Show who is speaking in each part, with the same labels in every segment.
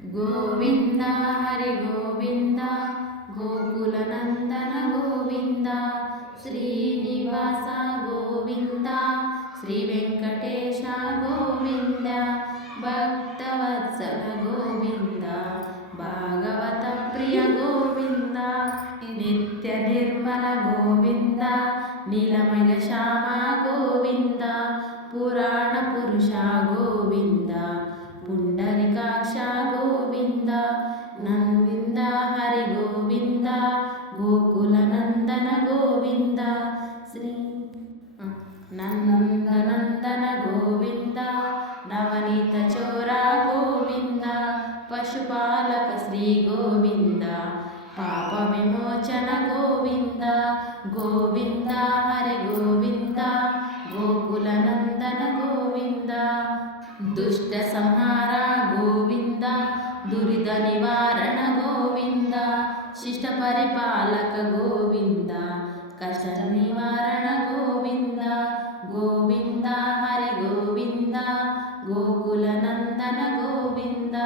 Speaker 1: గోవింద హరి గోవింద గోకులనందన గోవింద శ్రీనివాస గోవింద శ్రీ వెంకటేశ గోవింద భక్తవత్సల గోవింద భాగవత ప్రియ గోవింద నిత్య నిర్మల గోవింద నీలమయ శ్యామ గోవింద పురాణ పురుష గోవింద. పుండరికాక్ష గోవింద నందింద హరి గోవింద గోకుల నందన గోవింద శ్రీ నందనందన గోవింద నవనీత చోర గోవింద పశుపాలక శ్రీ గోవింద పాప విమోచన గోవింద గోవింద హరి గోవింద. నివారణ గోవింద శిష్ట పరిపాలక గోవింద కష్ట నివారణ గోవింద గోవింద హరి గోవింద గోకుల నందన గోవింద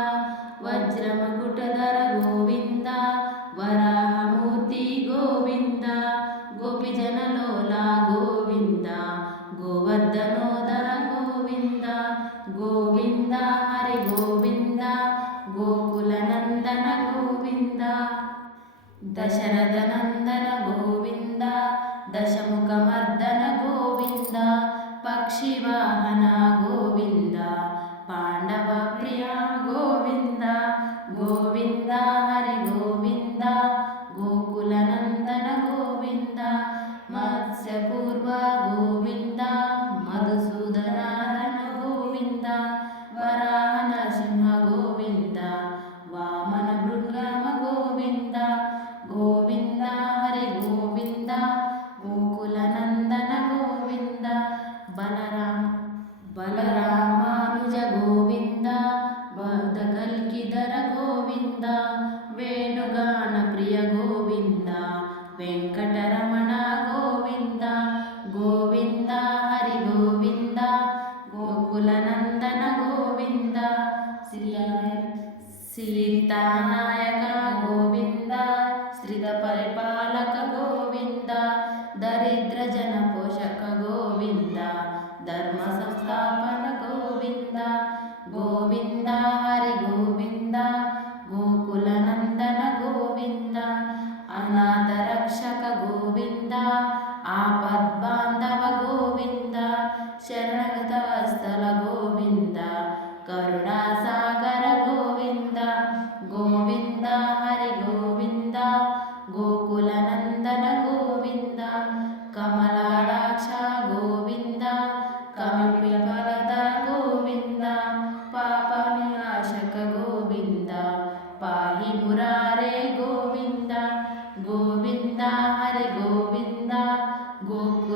Speaker 1: వజ్రమకుటధర దశరథనందన గోవింద దశముఖమర్దన గోవింద పక్షివాహన గోవింద పాండవ ప్రియా వెంకటరమణ గోవింద గోవింద హరి గోవింద గోకులనందన గోవింద సీతానాయక గోవింద శ్రిత పరిపాలక గోవింద దరిద్ర జన పోషక గోవింద ధర్మ సంస్థాపన గోవింద గోవింద. గోవింద ఆపద్బాంధవ గోవింద శరణగత వస్తల గోవింద కరుణాసాగర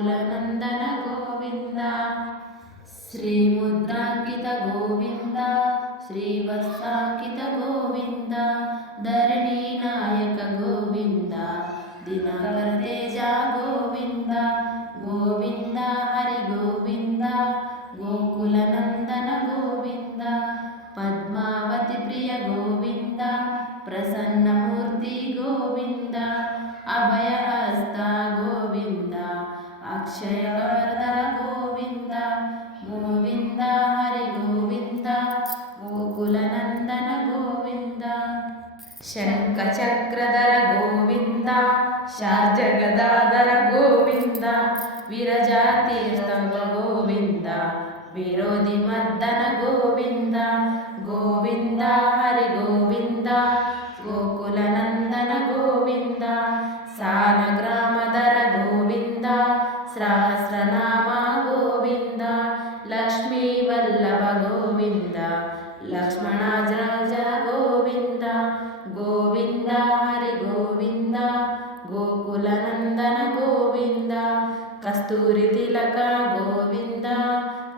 Speaker 1: నందన గోవింద. శ్రీముద్రాంకిత గోవింద శ్రీవత్సాంకిత అక్షయవర్ధన గోవింద గోవింద హరి గోవింద గోకుల గోవింద. శంఖ గోవింద శార్జగదాధర గోవింద విరజాతీర్థంబ గోవింద విరోధి మర్దన గోవింద గోవింద హరి గోవింద. గోవింద లక్ష్మణాజరాజ గోవింద గోవింద హరి గోవింద గోకులనందన గోవింద కస్తూరి తిలక గోవింద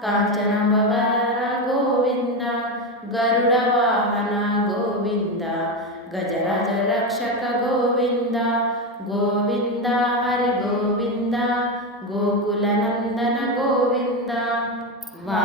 Speaker 1: కాంచనంబర గోవింద గరుడ వాహన గోవింద గజరాజ రక్షక గోవింద గోవింద హరి గోవింద గోకులనందన గోవింద. వా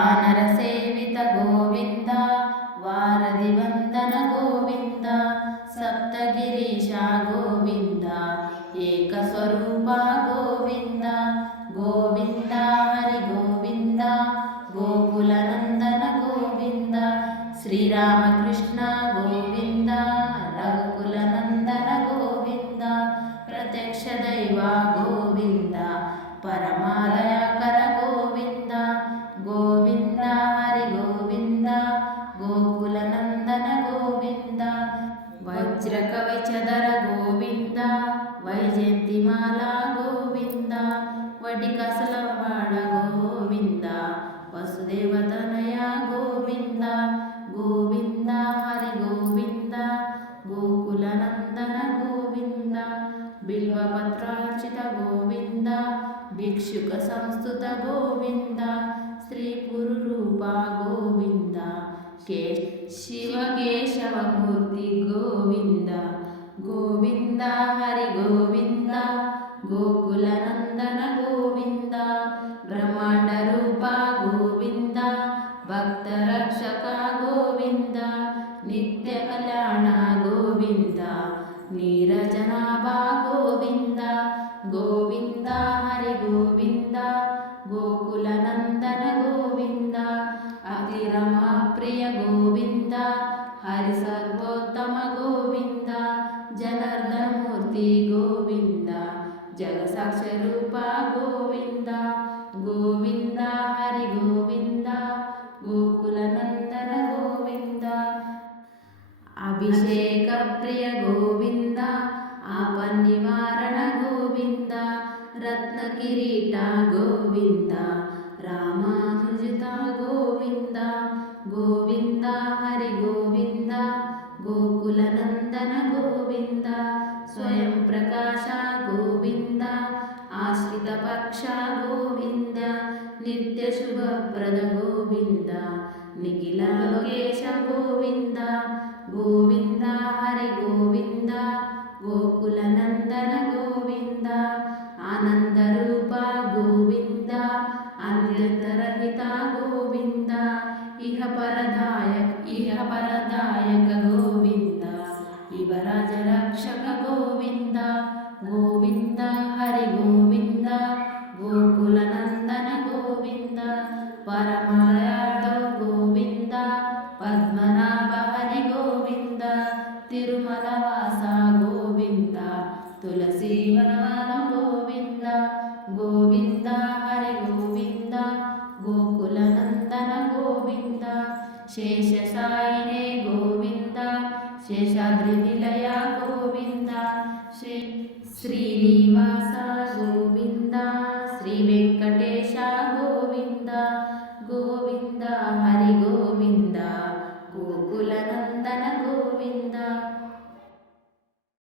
Speaker 1: శ్రీరామకృష్ణ బిల్వపత్రార్చిత గోవింద భిక్షుక సంస్థుత గోవింద శ్రీ పురురూప గోవింద కే శివ కేశవమూర్తి గోవింద గోవింద హరి గోవింద గోకుల నందన గోవింద బ్రహ్మాండ రూప గోవింద భక్త రక్షక గోవింద గోవింద హరి గోవింద గోకుల నందన గోవింద అతిరమా ప్రియ గోవింద హరి సర్వోత్తమ గోవింద జనార్దనమూర్తి గోవింద జగసాక్ష రూప గోవింద గోవింద హరి గోవింద గోకుల నందన గోవింద అభిషేక ప్రియ గోవింద ఆపన్నివారణ గోవింద రత్న కిరీట గోవింద రామానుజిత గోవింద గోవింద హరి గోవింద గోకుల నందన గోవింద స్వయం ప్రకాశ గోవింద ఆశ్రిత పక్ష గోవింద నిత్య శుభప్రద గోవింద నిఖిల లోకేశ గోవింద గోవింద వనవాస గోవింద తులసీ వనవాస